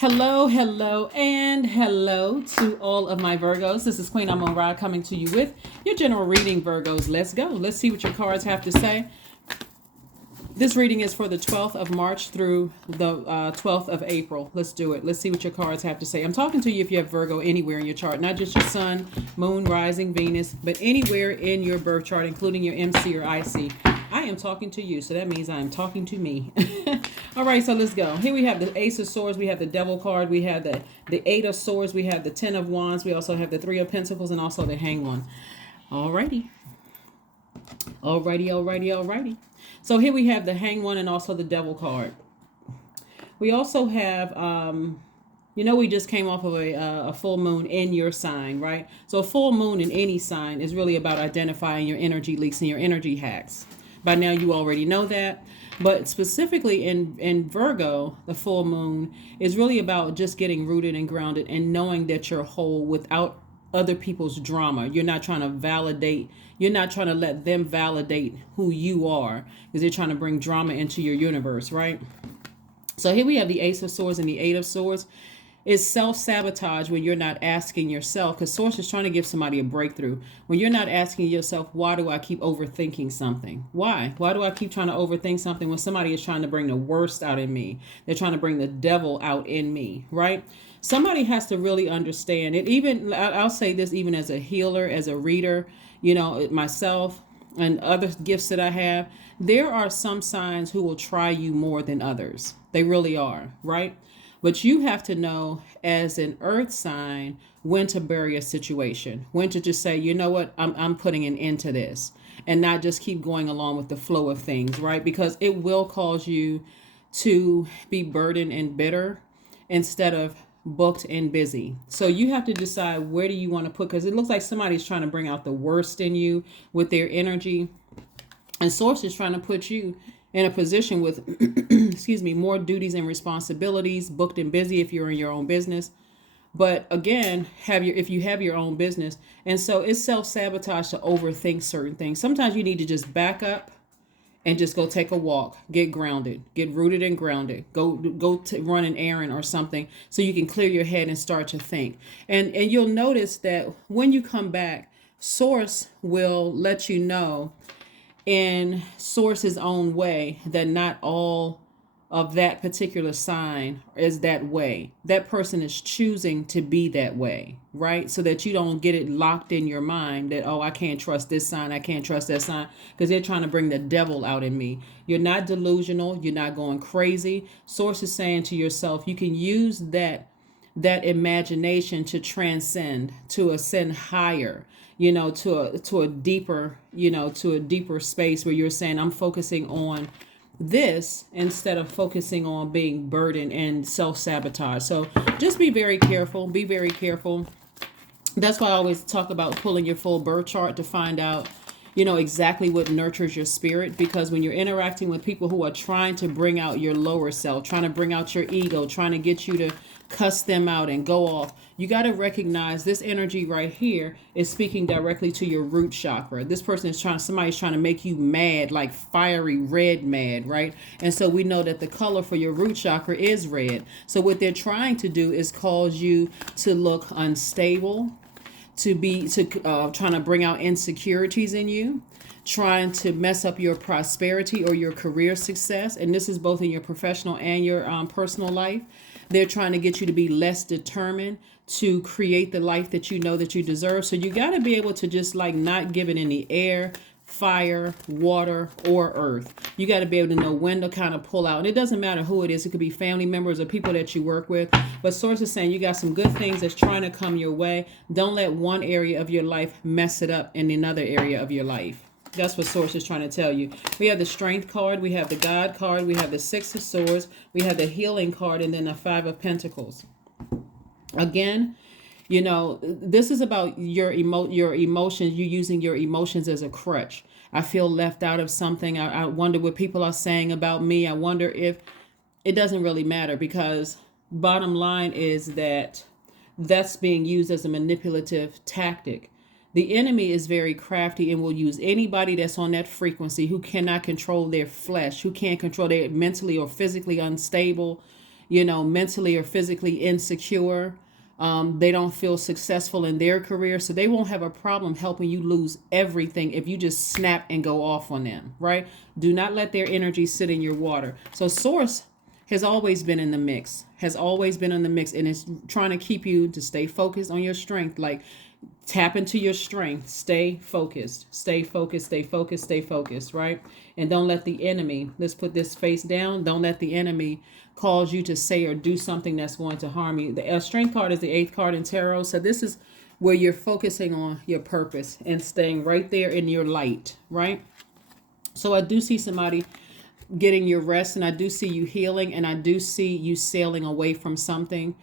Hello, hello, and hello to all of my Virgos. This is Queen Amun Ra coming to you with your general reading, Virgos. Let's go. Let's see what your cards have to say. This reading is for the 12th of March through the 12th of April. Let's do it. Let's see what your cards have to say. I'm talking to you if you have Virgo anywhere in your chart, not just your sun, moon, rising, Venus, but anywhere in your birth chart, including your MC or IC. I am talking to you, so that means I am talking to me. All right, so let's go. Here we have the Ace of Swords. We have the Devil card. We have the Eight of Swords. We have the Ten of Wands. We also have the Three of Pentacles and also the Hanged One. Alrighty. Alrighty. So here we have the Hanged One and also the Devil card. We also have, we just came off of a full moon in your sign, right? So a full moon in any sign is really about identifying your energy leaks and your energy hacks. By now you already know that. But specifically in Virgo, the full moon is really about just getting rooted and grounded and knowing that you're whole without other people's drama. You're not trying to validate. You're not trying to let them validate who you are because they're trying to bring drama into your universe, right? So here we have the Ace of Swords and the Eight of Swords. It's self-sabotage when you're not asking yourself, because Source is trying to give somebody a breakthrough. When you're not asking yourself, why do I keep overthinking something? Why? Why do I keep trying to overthink something when somebody is trying to bring the worst out in me? They're trying to bring the devil out in me, right? Somebody has to really understand it. Even, I'll say this, even as a healer, as a reader, myself and other gifts that I have, there are some signs who will try you more than others. They really are, right? But you have to know as an earth sign when to bury a situation, when to just say, you know what, I'm putting an end to this and not just keep going along with the flow of things, right? Because it will cause you to be burdened and bitter instead of booked and busy. So you have to decide where do you want to put, because it looks like somebody's trying to bring out the worst in you with their energy. And Source is trying to put you in a position with, more duties and responsibilities, booked and busy if you're in your own business. But again, if you have your own business. And so it's self-sabotage to overthink certain things. Sometimes you need to just back up and just go take a walk, get grounded, get rooted and grounded, go run an errand or something so you can clear your head and start to think. And you'll notice that when you come back, Source will let you know in Source's own way that not all of that particular sign is that way. That person is choosing to be that way, right? So that you don't get it locked in your mind that, oh, I can't trust this sign, I can't trust that sign, because they're trying to bring the devil out in me. You're not delusional, you're not going crazy. Source is saying to yourself, you can use that imagination to transcend, to ascend higher, to a deeper, to a deeper space where you're saying, I'm focusing on this instead of focusing on being burdened and self-sabotage. So just be very careful. Be very careful. That's why I always talk about pulling your full birth chart to find out, exactly what nurtures your spirit. Because when you're interacting with people who are trying to bring out your lower self, trying to bring out your ego, trying to get you to cuss them out and go off, you got to recognize this energy right here is speaking directly to your root chakra. This person is somebody's trying to make you mad, like fiery red mad, right? And so we know that the color for your root chakra is red. So what they're trying to do is cause you to look unstable, trying to bring out insecurities in you, trying to mess up your prosperity or your career success. And this is both in your professional and your personal life. They're trying to get you to be less determined to create the life that you know that you deserve. So you got to be able to just not give it any air, fire, water, or earth. You got to be able to know when to kind of pull out. And it doesn't matter who it is. It could be family members or people that you work with. But Source is saying you got some good things that's trying to come your way. Don't let one area of your life mess it up in another area of your life. That's what Source is trying to tell you. We have the Strength card. We have the God card. We have the Six of Swords. We have the Healing card. And then the Five of Pentacles. Again, this is about your emotions. You using your emotions as a crutch. I feel left out of something. I wonder what people are saying about me. I wonder if it doesn't really matter, because bottom line is that that's being used as a manipulative tactic. The enemy is very crafty and will use anybody that's on that frequency who cannot control their flesh, who can't control, their mentally or physically unstable, mentally or physically insecure. They don't feel successful in their career, so they won't have a problem helping you lose everything if you just snap and go off on them, right? Do not let their energy sit in your water. So source has always been in the mix, and it's trying to keep you to stay focused on your strength. Like, tap into your strength, stay focused, right? And don't let the enemy, let's put this face down, don't let the enemy cause you to say or do something that's going to harm you. The strength card is the 8th card in tarot. So this is where you're focusing on your purpose and staying right there in your light, right? So I do see somebody getting your rest, and I do see you healing, and I do see you sailing away from something.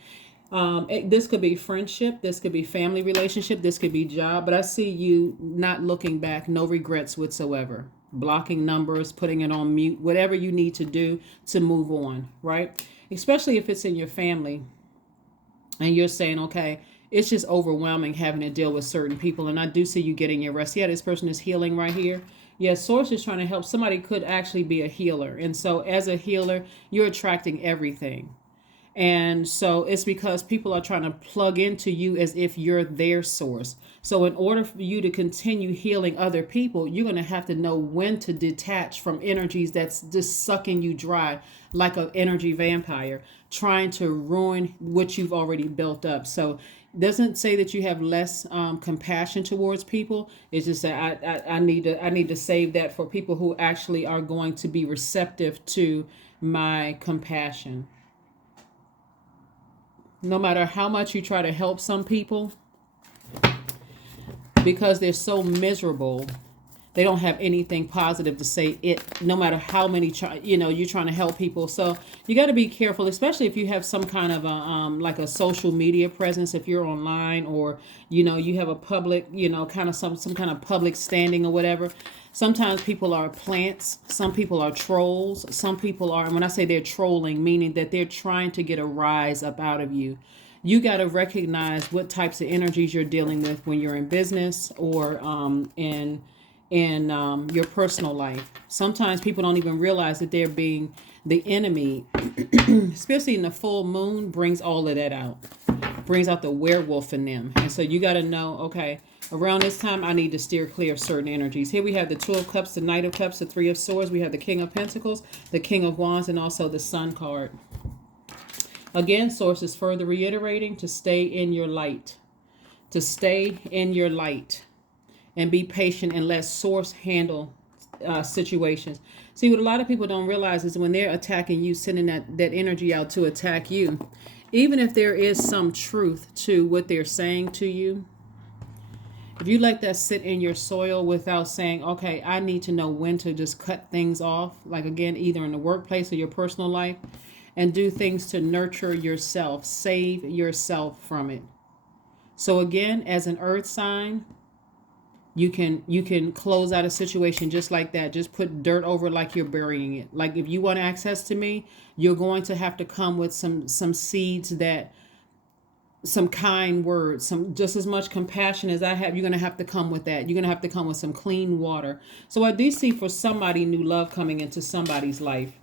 This could be friendship, this could be family relationship, this could be job, but I see you not looking back, no regrets whatsoever. Blocking numbers, putting it on mute, whatever you need to do to move on, right? Especially if it's in your family and you're saying, okay, it's just overwhelming having to deal with certain people. And I do see you getting your rest. Yeah, this person is healing right here. Yeah, source is trying to help. Somebody could actually be a healer. And so as a healer, you're attracting everything. And so it's because people are trying to plug into you as if you're their source. So in order for you to continue healing other people, you're going to have to know when to detach from energies that's just sucking you dry, like an energy vampire, trying to ruin what you've already built up. So it doesn't say that you have less compassion towards people. It's just that I need to save that for people who actually are going to be receptive to my compassion. No matter how much you try to help some people, because they're so miserable, they don't have anything positive to say. No matter how many you're trying to help people. So you got to be careful, especially if you have some kind of like a social media presence, if you're online, or you have a public, kind of some kind of public standing or whatever. Sometimes people are plants, some people are trolls, some people are, and when I say they're trolling, meaning that they're trying to get a rise up out of you. You got to recognize what types of energies you're dealing with when you're in business or in your personal life. Sometimes people don't even realize that they're being the enemy, especially in the full moon, brings all of that out, brings out the werewolf in them. And so you got to know, okay, around this time, I need to steer clear of certain energies. Here we have the 2 of Cups, the Knight of Cups, the 3 of Swords. We have the King of Pentacles, the King of Wands, and also the Sun card. Again, source is further reiterating to stay in your light. To stay in your light. And be patient and let source handle situations. See, what a lot of people don't realize is when they're attacking you, sending that energy out to attack you, even if there is some truth to what they're saying to you, if you let that sit in your soil without saying, okay, I need to know when to just cut things off, like again, either in the workplace or your personal life, and do things to nurture yourself, save yourself from it. So again, as an earth sign, you can close out a situation just like that. Just put dirt over like you're burying it. Like if you want access to me, you're going to have to come with some seeds, that some kind words, some just as much compassion as I have. You're going to have to come with that. You're going to have to come with some clean water. So I do see for somebody new love coming into somebody's life.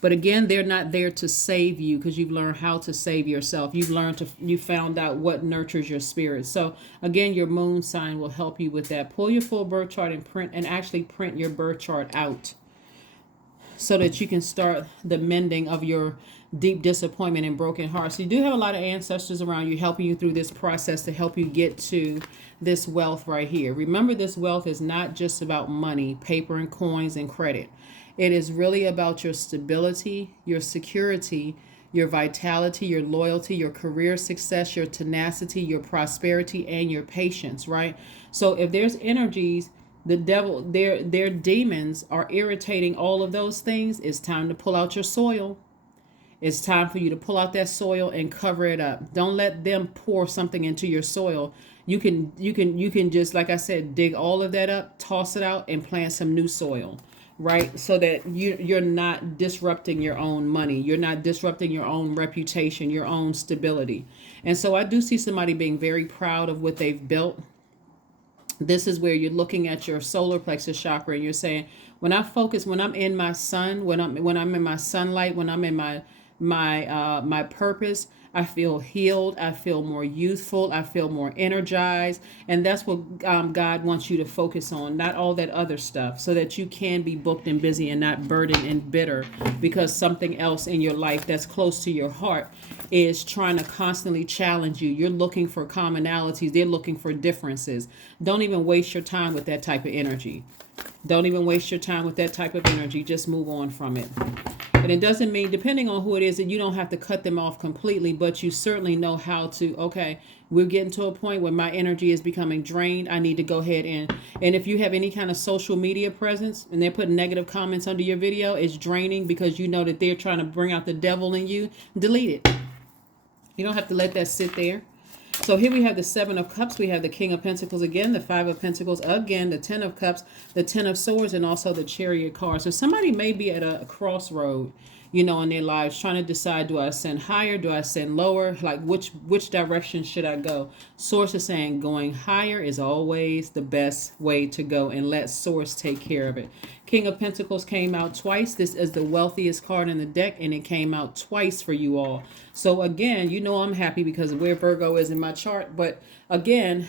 But again, they're not there to save you, because you've learned how to save yourself. You found out what nurtures your spirit. So again, your moon sign will help you with that. Pull your full birth chart and actually print your birth chart out, so that you can start the mending of your deep disappointment and broken heart. So you do have a lot of ancestors around you helping you through this process to help you get to this wealth right here. Remember, this wealth is not just about money, paper and coins and credit. It is really about your stability, your security, your vitality, your loyalty, your career success, your tenacity, your prosperity, and your patience, right? So if there's energies, the devil, their demons are irritating all of those things, it's time to pull out your soil. It's time for you to pull out that soil and cover it up. Don't let them pour something into your soil. You can just, like I said, dig all of that up, toss it out, and plant some new soil. Right? So that you're not disrupting your own money. You're not disrupting your own reputation, your own stability. And so I do see somebody being very proud of what they've built. This is where you're looking at your solar plexus chakra and you're saying, when I focus, when I'm in my sun, when I'm in my sunlight, when I'm in my my purpose. I feel healed. I feel more youthful. I feel more energized. And that's what God wants you to focus on, not all that other stuff, so that you can be booked and busy and not burdened and bitter because something else in your life that's close to your heart is trying to constantly challenge you. You're looking for commonalities. They're looking for differences. Don't even waste your time with that type of energy. Don't even waste your time with that type of energy. Just move on from it. And it doesn't mean, depending on who it is, that you don't have to cut them off completely, but you certainly know how to, okay, we're getting to a point where my energy is becoming drained. I need to go ahead and if you have any kind of social media presence and they're putting negative comments under your video, it's draining because you know that they're trying to bring out the devil in you. Delete it. You don't have to let that sit there. So here we have the Seven of Cups. We have the King of Pentacles again, the Five of Pentacles again, the Ten of Cups, the Ten of Swords, and also the Chariot card. So somebody may be at a crossroad, in their lives, trying to decide, do I ascend higher? Do I ascend lower? Like which direction should I go? Source is saying going higher is always the best way to go, and let Source take care of it. King of Pentacles came out twice. This is the wealthiest card in the deck, and it came out twice for you all. So again, I'm happy because of where Virgo is in my chart. But again,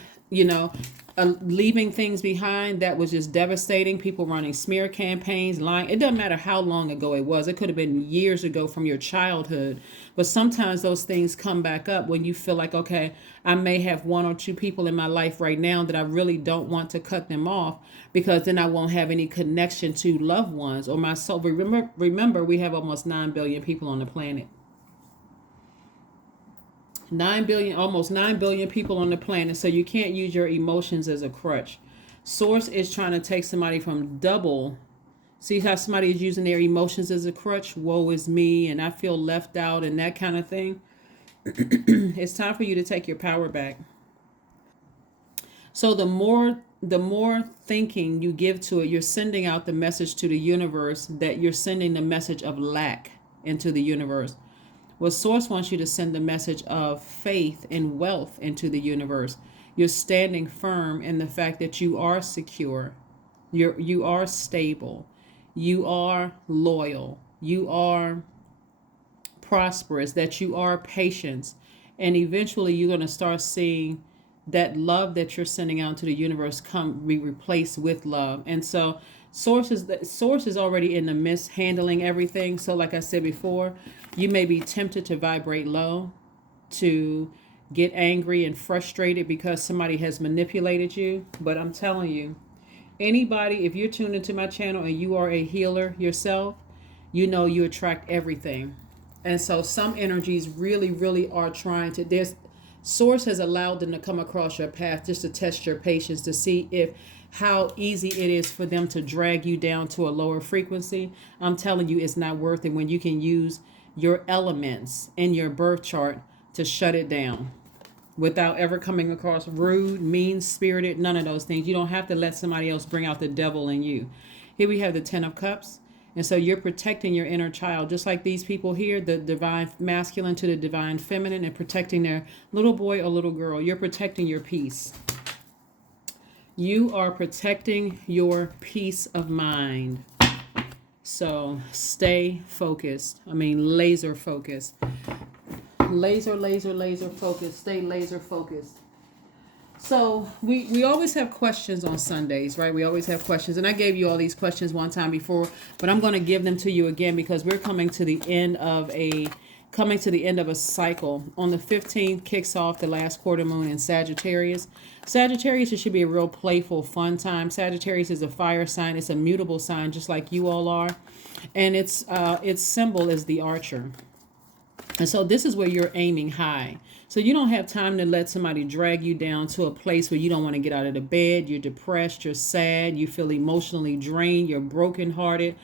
leaving things behind that was just devastating. People running smear campaigns, lying. It doesn't matter how long ago it was. It could have been years ago from your childhood. But sometimes those things come back up when you feel like, okay, I may have one or two people in my life right now that I really don't want to cut them off, because then I won't have any connection to loved ones or my soul. Remember, we have almost 9 billion people on the planet. 9 billion, almost 9 billion people on the planet. So you can't use your emotions as a crutch. Source is trying to take somebody from double. See how somebody is using their emotions as a crutch? Woe is me, and I feel left out, and that kind of thing. It's time for you to take your power back. So the more thinking you give to it, you're sending out the message to the universe that you're sending the message of lack into the universe. Well, Source wants you to send the message of faith and wealth into the universe. You're standing firm in the fact that you are secure, you are stable, you are loyal, you are prosperous, that you are patient, and eventually you're going to start seeing that love that you're sending out to the universe be replaced with love. And so Source is already in the midst handling everything. So like I said before, you may be tempted to vibrate low, to get angry and frustrated because somebody has manipulated you. But I'm telling you, anybody, if you're tuned into my channel and you are a healer yourself, you attract everything. And so some energies really, really are trying to, Source has allowed them to come across your path just to test your patience, to see how easy it is for them to drag you down to a lower frequency. I'm telling you, it's not worth it when you can use your elements in your birth chart to shut it down without ever coming across rude, mean-spirited, none of those things. You don't have to let somebody else bring out the devil in you. Here we have the Ten of Cups. And so you're protecting your inner child, just like these people here, the divine masculine to the divine feminine, and protecting their little boy or little girl. You're protecting your peace. You are protecting your peace of mind. So stay focused. Laser focused. Laser focused. Stay laser focused. So we always have questions on Sundays, right? We always have questions. And I gave you all these questions one time before, but I'm going to give them to you again because we're coming to the end of a cycle. On the 15th kicks off the last quarter moon in Sagittarius. Sagittarius, it should be a real playful, fun time. Sagittarius is a fire sign. It's a mutable sign, just like you all are. And its symbol is the archer. And so this is where you're aiming high. So you don't have time to let somebody drag you down to a place where you don't want to get out of the bed. You're depressed, you're sad, you feel emotionally drained, you're brokenhearted,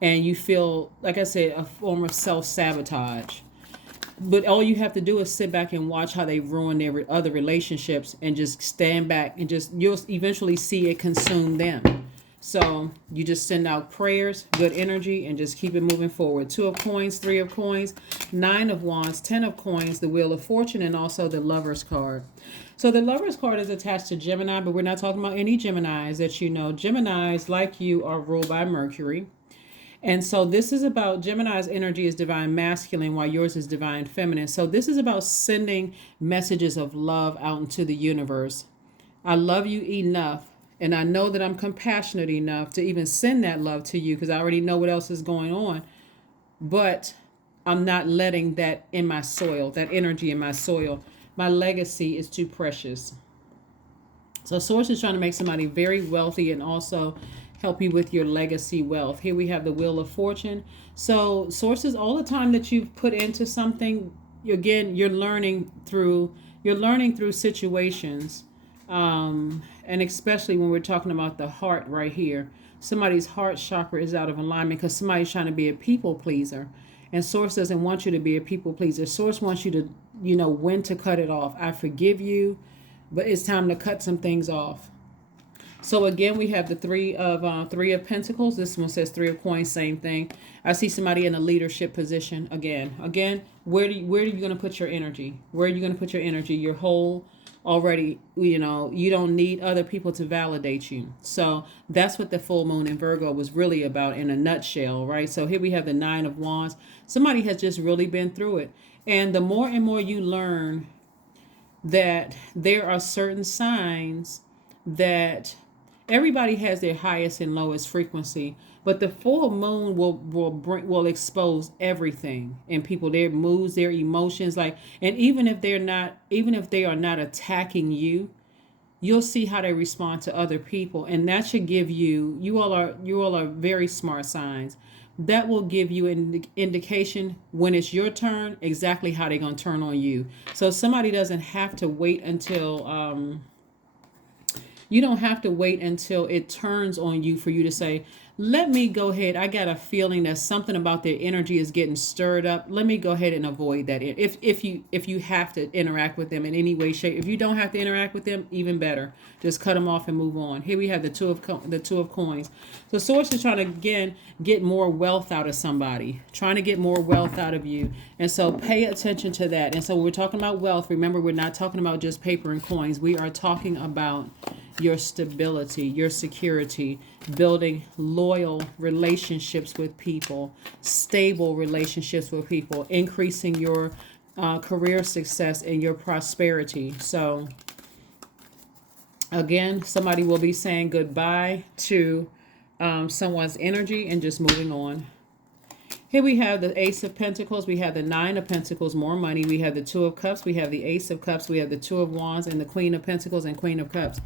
and you feel, like I said, a form of self-sabotage. But all you have to do is sit back and watch how they ruin their other relationships, and just stand back and you'll eventually see it consume them. So you just send out prayers, good energy, and just keep it moving forward. 2 of coins, 3 of coins, 9 of wands, 10 of coins, the wheel of fortune, and also the Lover's card. So the Lover's card is attached to Gemini, but we're not talking about any Geminis that you know. Geminis, like you, are ruled by Mercury. And so this is about Gemini's energy is divine masculine while yours is divine feminine. So this is about sending messages of love out into the universe. I love you enough, and I know that I'm compassionate enough to even send that love to you because I already know what else is going on. But I'm not letting that in my soil, that energy in my soil. My legacy is too precious. So Source is trying to make somebody very wealthy and also help you with your legacy wealth. Here we have the Wheel of Fortune. So sources, all the time that you've put into something, again, you're learning through situations. And especially when we're talking about the heart right here. Somebody's heart chakra is out of alignment because somebody's trying to be a people pleaser. And Source doesn't want you to be a people pleaser. Source wants you to, when to cut it off. I forgive you, but it's time to cut some things off. So again, we have the three of Pentacles. This one says Three of Coins, same thing. I see somebody in a leadership position again. Where are you going to put your energy? Where are you going to put your energy? Your whole already, you don't need other people to validate you. So that's what the full moon in Virgo was really about in a nutshell, right? So here we have the Nine of Wands. Somebody has just really been through it. And the more and more you learn that there are certain signs that everybody has their highest and lowest frequency, but the full moon will expose everything in people, their moods, their emotions, and even if they are not attacking you, you'll see how they respond to other people, and that should give you all are very smart signs. That will give you an indication when it's your turn exactly how they're going to turn on you. So somebody doesn't have to wait until you don't have to wait until it turns on you for you to say, let me go ahead. I got a feeling that something about their energy is getting stirred up. Let me go ahead and avoid that. If you have to interact with them in any way, shape, if you don't have to interact with them, even better. Just cut them off and move on. Here we have the two of coins. So Source is trying to again get more wealth out of somebody, trying to get more wealth out of you. And so pay attention to that. And so when we're talking about wealth, remember, we're not talking about just paper and coins. We are talking about your stability, your security, building loyal relationships with people, stable relationships with people, increasing your career success and your prosperity. So again, somebody will be saying goodbye to someone's energy and just moving on. Here we have the Ace of Pentacles. We have the Nine of Pentacles, more money. We have the Two of Cups. We have the Ace of Cups. We have the Two of Wands and the Queen of Pentacles and Queen of Cups.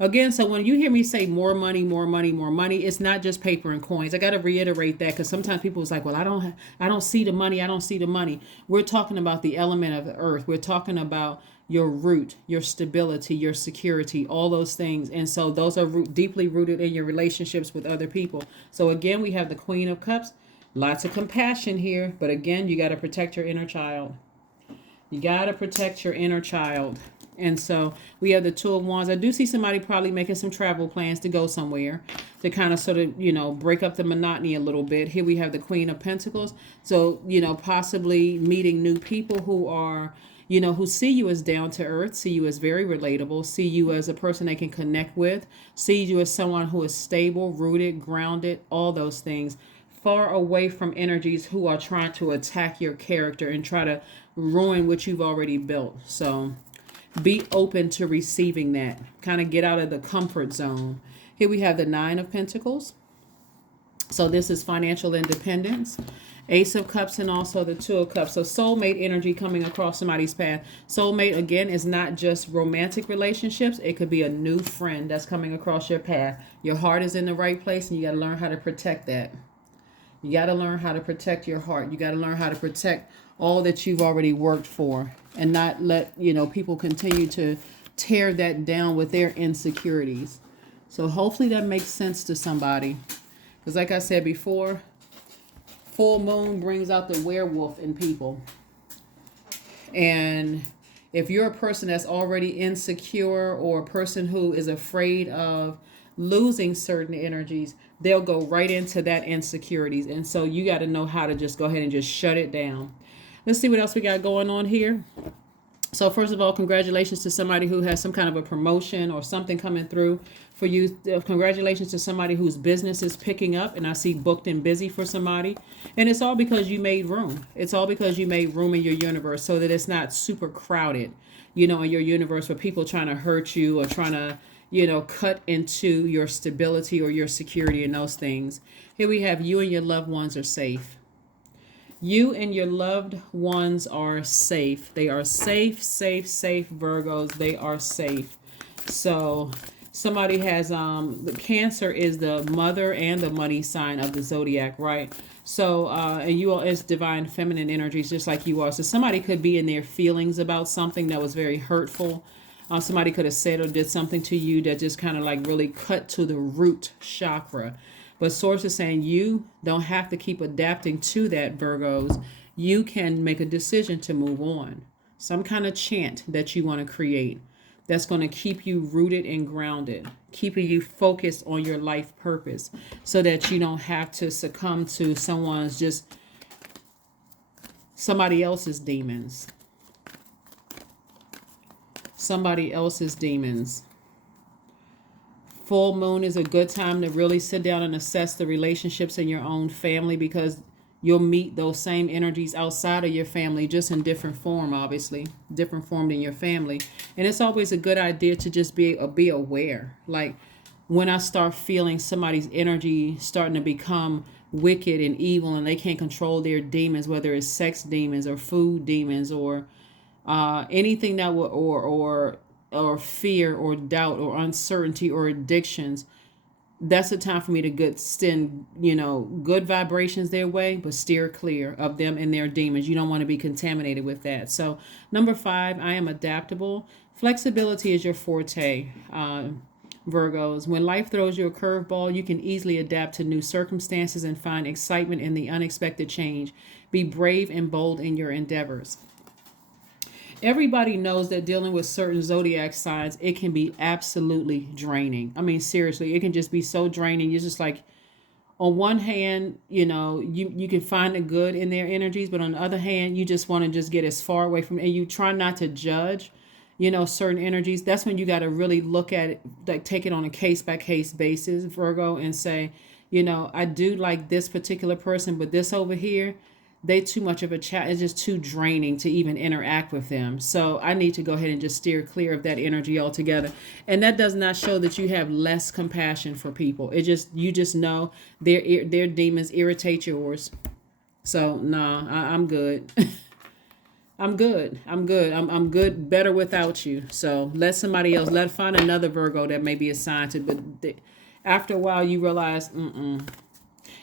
Again, so when you hear me say more money, more money, more money, it's not just paper and coins. I got to reiterate that because sometimes people is like, well, I don't see the money. I don't see the money. We're talking about the element of the earth. We're talking about your root, your stability, your security, all those things. And so those are deeply rooted in your relationships with other people. So again, we have the Queen of Cups. Lots of compassion here. But again, you got to protect your inner child. You got to protect your inner child. And so we have the Two of Wands. I do see somebody probably making some travel plans to go somewhere to kind of sort of, break up the monotony a little bit. Here we have the Queen of Pentacles. So, possibly meeting new people who are, who see you as down to earth, see you as very relatable, see you as a person they can connect with, see you as someone who is stable, rooted, grounded, all those things. Far away from energies who are trying to attack your character and try to ruin what you've already built. So be open to receiving that. Kind of get out of the comfort zone. Here we have the Nine of Pentacles. So this is financial independence. Ace of Cups and also the Two of Cups. So soulmate energy coming across somebody's path. Soulmate, again, is not just romantic relationships. It could be a new friend that's coming across your path. Your heart is in the right place and you got to learn how to protect that. You got to learn how to protect your heart. You got to learn how to protect all that you've already worked for and not let, people continue to tear that down with their insecurities. So hopefully that makes sense to somebody. Because like I said before, full moon brings out the werewolf in people. And if you're a person that's already insecure or a person who is afraid of losing certain energies, they'll go right into that insecurities. And so you got to know how to just go ahead and just shut it down. Let's see what else we got going on here. So first of all, congratulations to somebody who has some kind of a promotion or something coming through for you. Congratulations to somebody whose business is picking up, and I see booked and busy for somebody. And it's all because you made room. It's all because you made room in your universe so that it's not super crowded, in your universe, where people trying to hurt you or trying to, cut into your stability or your security and those things. Here we have you and your loved ones are safe. You and your loved ones are safe. They are safe, safe, safe, Virgos. They are safe. So somebody has the Cancer is the mother and the money sign of the zodiac, right? So and you all is divine feminine energies, just like you are. So somebody could be in their feelings about something that was very hurtful. Somebody could have said or did something to you that just kind of like really cut to the root chakra. But Source is saying you don't have to keep adapting to that, Virgos. You can make a decision to move on. Some kind of chant that you want to create that's going to keep you rooted and grounded, keeping you focused on your life purpose so that you don't have to succumb to somebody else's demons. Somebody else's demons. Full moon is a good time to really sit down and assess the relationships in your own family, because you'll meet those same energies outside of your family, just in different form, obviously different form than your family. And it's always a good idea to just be aware. Like when I start feeling somebody's energy starting to become wicked and evil and they can't control their demons, whether it's sex demons or food demons or anything that will or fear or doubt or uncertainty or addictions, that's a time for me to send good vibrations their way, but steer clear of them and their demons. You don't want to be contaminated with that. So number 5, I am adaptable. Flexibility is your forte, Virgos. When life throws you a curveball, you can easily adapt to new circumstances and find excitement in the unexpected change. Be brave and bold in your endeavors. Everybody knows that dealing with certain zodiac signs, it can be absolutely draining. I mean, seriously, it can just be so draining. You're just like, on one hand, you can find the good in their energies, but on the other hand, you just want to just get as far away from it. And you try not to judge, certain energies. That's when you got to really look at it, like take it on a case by case basis, Virgo, and say, I do like this particular person, but this over here, they too much of a chat. It's just too draining to even interact with them. So I need to go ahead and just steer clear of that energy altogether. And that does not show that you have less compassion for people. You just know their demons irritate yours. So I'm good. I'm good. I'm good. Better without you. So let find another Virgo that may be assigned to. But after a while, you realize,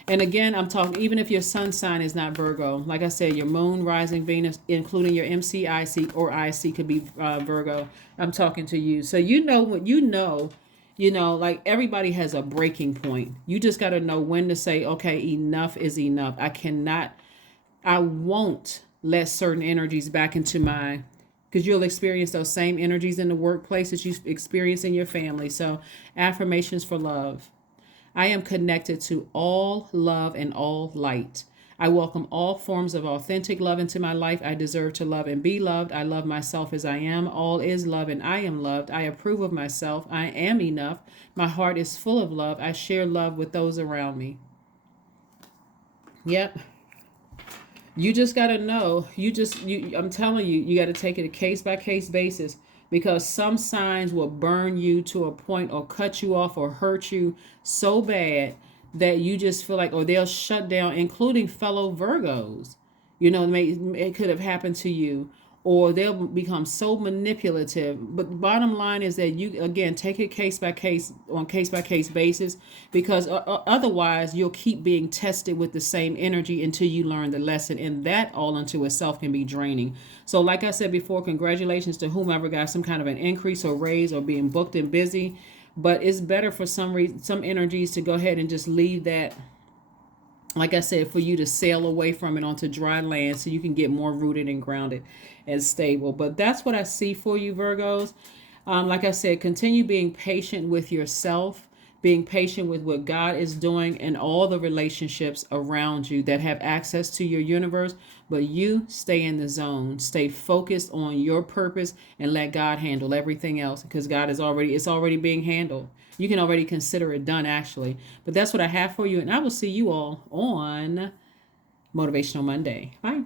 And again, I'm talking, even if your sun sign is not Virgo, like I said, your moon, rising, Venus, including your MC, IC, or IC could be Virgo. I'm talking to you. So like everybody has a breaking point. You just got to know when to say, okay, enough is enough. I won't let certain energies back into because you'll experience those same energies in the workplace that you experience in your family. So affirmations for love. I am connected to all love and all light. I welcome all forms of authentic love into my life. I deserve to love and be loved. I love myself as I am. All is love and I am loved. I approve of myself. I am enough. My heart is full of love. I share love with those around me. Yep. You just got to know. I'm telling you, you got to take it a case by case basis. Because some signs will burn you to a point or cut you off or hurt you so bad that you just feel like, or they'll shut down, including fellow Virgos. It could have happened to you, or they'll become so manipulative. But bottom line is that you, again, take it case by case basis, because otherwise you'll keep being tested with the same energy until you learn the lesson. And that all unto itself can be draining. So like I said before, congratulations to whomever got some kind of an increase or raise or being booked and busy. But it's better for some energies to go ahead and just leave that, like I said, for you to sail away from it onto dry land so you can get more rooted and grounded and stable. But that's what I see for you, Virgos. Like I said, continue being patient with yourself, being patient with what God is doing and all the relationships around you that have access to your universe. but you stay in the zone. Stay focused on your purpose and let God handle everything else, because God is it's already being handled. You can already consider it done, actually. But that's what I have for you, and I will see you all on Motivational Monday. Bye.